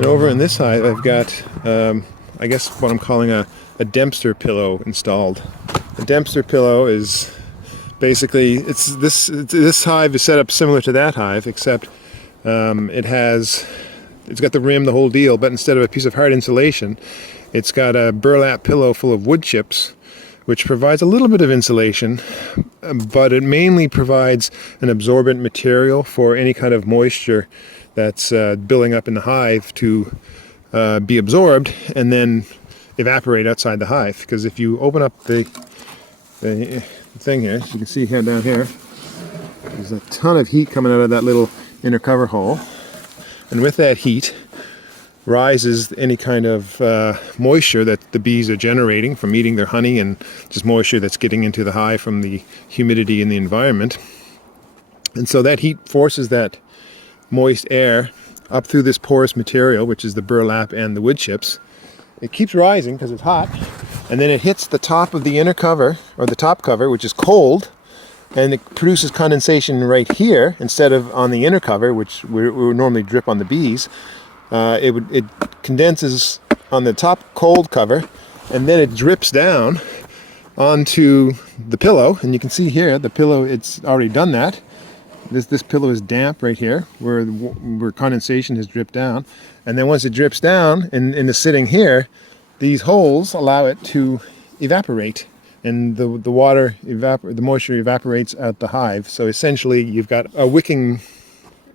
And over in this hive, I've got, I guess, what I'm calling a Dempster pillow installed. A Dempster pillow is basically, this hive is set up similar to that hive, except it's got the rim, the whole deal, but instead of a piece of hard insulation, it's got a burlap pillow full of wood chips, which provides a little bit of insulation, but it mainly provides an absorbent material for any kind of moisture that's building up in the hive to be absorbed and then evaporate outside the hive. Because if you open up the thing here, as you can see here down here, there's a ton of heat coming out of that little inner cover hole, and with that heat rises any kind of moisture that the bees are generating from eating their honey, and just moisture that's getting into the hive from the humidity in the environment. And so that heat forces that moist air up through this porous material, which is the burlap and the wood chips. It keeps rising because it's hot, and then it hits the top of the inner cover, or the top cover, which is cold, and it produces condensation right here instead of on the inner cover, which would normally drip on the bees. It condenses on the top cold cover, and then it drips down onto the pillow. And you can see here, the pillow, it's already done that. This pillow is damp right here, where condensation has dripped down. And then once it drips down in the sitting here, these holes allow it to evaporate, and the moisture evaporates out the hive. So essentially, you've got a wicking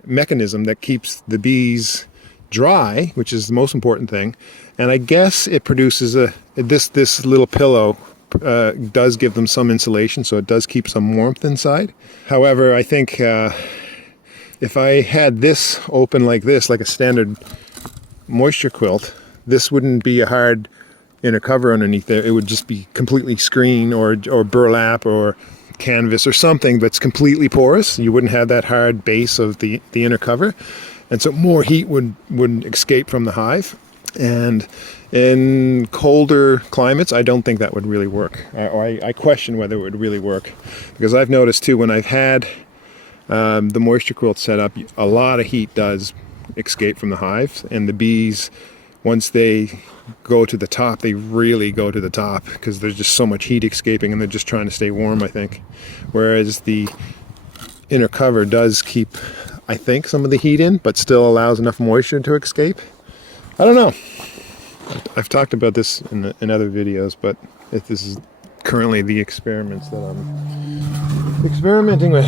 mechanism that keeps the bees dry, which is the most important thing. And I guess it produces this little pillow does give them some insulation, so it does keep some warmth inside. However, I think if I had this open like this, like a standard moisture quilt, this wouldn't be a hard inner cover underneath there. It would just be completely screen or burlap or canvas or something that's completely porous. You wouldn't have that hard base of the inner cover, and so more heat would escape from the hive. And in colder climates, I don't think that would really work. I question whether it would really work, because I've noticed too, when I've had the moisture quilt set up, a lot of heat does escape from the hive, and the bees, once they go to the top, they really go to the top because there's just so much heat escaping, and they're just trying to stay warm, I think. Whereas the inner cover does keep, I think, some of the heat in, but still allows enough moisture to escape. I don't know. I've talked about this in other videos, but this is currently the experiments that I'm experimenting with.